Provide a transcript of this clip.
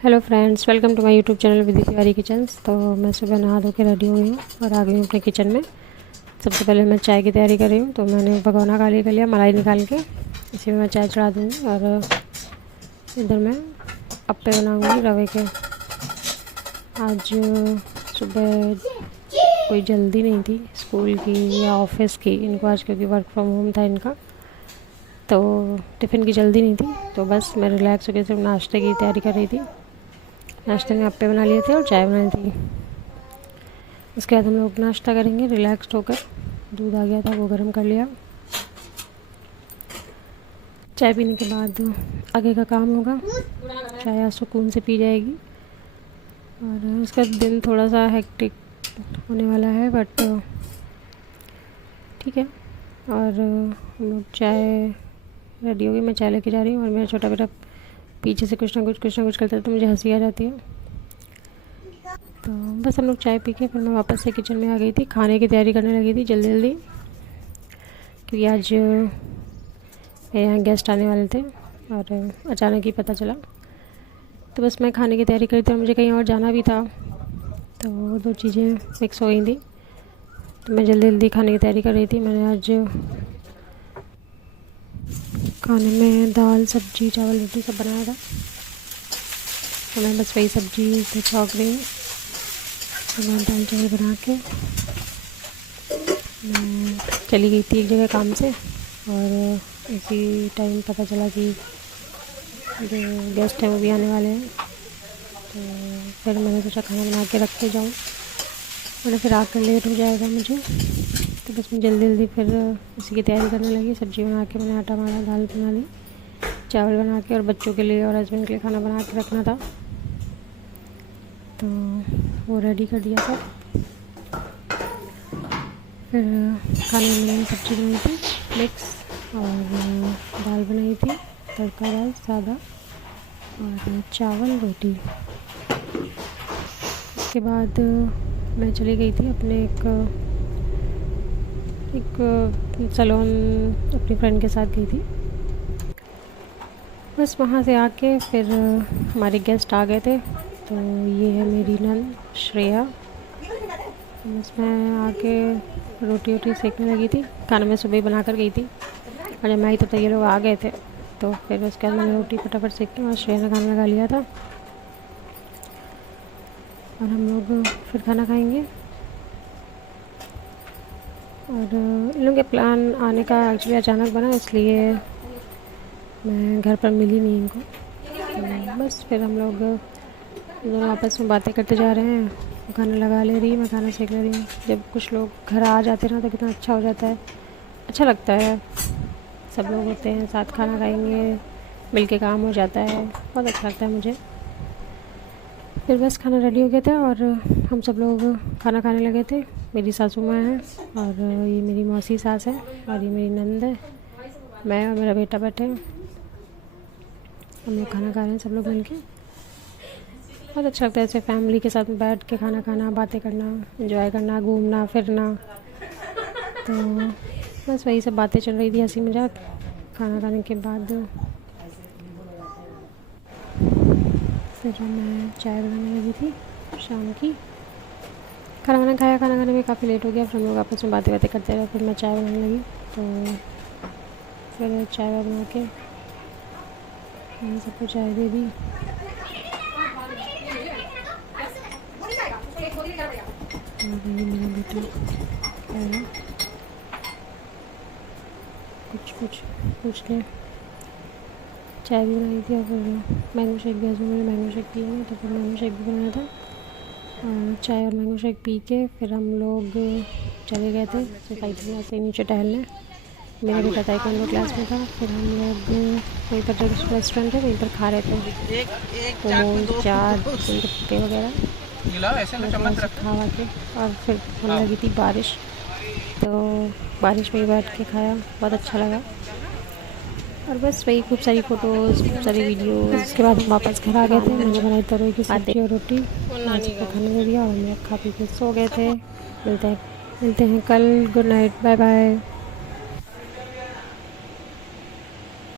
Hello friends, welcome to my YouTube channel Vidhi Tiwari kitchens. तो मैं सुबह नहा धो के रेडी हुई हूँ और आ गई हूँ अपने किचन में। सबसे पहले मैं चाय की तैयारी कर रही हूँ। तो मैंने भगोना खाली कर लिया, मलाई निकाल के इसी में मैं चाय चढ़ा दूँगी। और इधर मैं अप्पे बनाऊँगी रवे के। आज सुबह कोई जल्दी नहीं थी स्कूल की या ऑफिस की इनको आज, क्योंकि वर्क फ्रॉम होम था इनका, तो टिफ़िन की जल्दी नहीं थी। तो बस मैं रिलैक्स होकर सिर्फ नाश्ते की तैयारी कर रही थी। नाश्ते में अप्पे बना लिए थे और चाय बनाई थी। उसके बाद हम लोग नाश्ता करेंगे रिलैक्स्ड होकर। दूध आ गया था, वो गर्म कर लिया। चाय पीने के बाद आगे का काम होगा। चाय आज सुकून से पी जाएगी। और उसका दिन थोड़ा सा हेक्टिक होने वाला है, बट ठीक है। और हम लोग चाय रेडी होगी, मैं चाय लेके जा रही हूँ। और मेरा छोटा बेटा पीछे से कुछ ना कुछ करता है, तो मुझे हंसी आ जाती है। तो बस हम लोग चाय पी के फिर मैं वापस से किचन में आ गई थी। खाने की तैयारी करने लगी थी जल्दी जल्दी, क्योंकि आज मेरे यहाँ गेस्ट आने वाले थे और अचानक ही पता चला। तो बस मैं खाने की तैयारी करी थी और मुझे कहीं और जाना भी था, तो वो दो चीज़ें मिक्स हो गई थी। तो मैं जल्दी जल्दी खाने की तैयारी कर रही थी। मैंने आज खाने में दाल सब्जी चावल रोटी सब बनाया था, तो मैं बस वही सब्जी से छौंक रही हूँ। तो मैं दाल चावल बना के मैं चली गई थी एक जगह काम से, और इसी टाइम पता चला कि जो गेस्ट हैं वो भी आने वाले हैं। तो फिर मैंने सोचा खाना बना के रख के जाऊँ, मैंने फिर आकर लेट हो जाएगा मुझे। तो बस मैं जल्दी जल्दी फिर इसी की तैयारी करने लगी। सब्ज़ी बना के मैंने आटा मारा, दाल बना ली, चावल बना के, और बच्चों के लिए और हस्बैंड के लिए खाना बना के रखना था, तो वो रेडी कर दिया सब। फिर खाने में सब्ज़ी बनाई थी मिक्स, और दाल बनाई थी तड़का दाल सादा, और चावल रोटी। उसके बाद मैं चली गई थी अपने एक सैलून, अपनी फ्रेंड के साथ गई थी। बस वहाँ से आके फिर हमारे गेस्ट आ गए थे। तो ये है मेरी नंद श्रेया। बस मैं आके रोटी वोटी सेकने लगी थी। खाना मैं सुबह ही बना कर गई थी, और जब मैं आई तब तक ये लोग आ गए थे। तो फिर उसके बाद मैंने रोटी फटाफट सेक के और श्रेया ने खाना लगा लिया था, और हम लोग फिर खाना खाएंगे। और इन लोगों के प्लान आने का एक्चुअली अचानक बना, इसलिए मैं घर पर मिली नहीं इनको। तो बस फिर हम लोग दोनों आपस में बातें करते जा रहे हैं। खाना लगा ले रही है, मैं खाना सेक ले रही हूँ। जब कुछ लोग घर आ जाते हैं ना, तो कितना अच्छा हो जाता है, अच्छा लगता है। सब लोग होते हैं, साथ खाना खाएंगे, मिल के काम हो जाता है, बहुत अच्छा लगता है मुझे। फिर बस खाना रेडी हो गया था और हम सब लोग खाना खाने लगे थे। मेरी सासू माँ है, और ये मेरी मौसी सास है, और ये मेरी नंद है, मैं और मेरा बेटा बैठे हैं। हम लोग खाना खा रहे हैं सब लोग मिल के। बहुत अच्छा लगता है ऐसे फैमिली के साथ बैठ के खाना खाना, बातें करना, एंजॉय करना, घूमना फिरना। तो बस वही सब बातें चल रही थी, हंसी मजाक। खाना खाने के बाद फिर मैं चाय बनाने लगी थी शाम की। खाना वाना खाया, खाना खाने में काफ़ी लेट हो गया। फिर हम लोग आपस में बातें करते रहे। फिर मैं चाय बनाने लगी, तो फिर चाय बना के मैंने सबको चाय दे दी। और ये मेरा बेटा खाया, कुछ पूछ के चाय भी बनाई थी, और फिर मैंगो शेक भी, मैंने मैंगो शेक पिया है, तो फिर मैंगो शेक भी बनाया था। और चाय और मैंगो शेक पी के फिर हम लोग चले गए थे सोसाइटी में ऐसे नीचे टहलने। मेरा बेटा ताइक्वांडो क्लास में था। फिर हम लोग वहीं पर जो रेस्टोरेंट है वहीं पर खा रहे थे मोमोज, चाट, गोलगप्पे वगैरह खा के। और फिर होने लगी थी बारिश, तो बारिश में ही बैठ के खाया, बहुत अच्छा लगा। और बस वही खूब सारी फ़ोटोज़, खूब सारी वीडियोज़ के बाद हम वापस घर आ गए थे। मैंने बनाई तरोई की सब्ज़ी और रोटी, सबको खाने दे दिया, और हम लोग खा पी के सो गए थे। मिलते हैं कल। Good night, bye bye.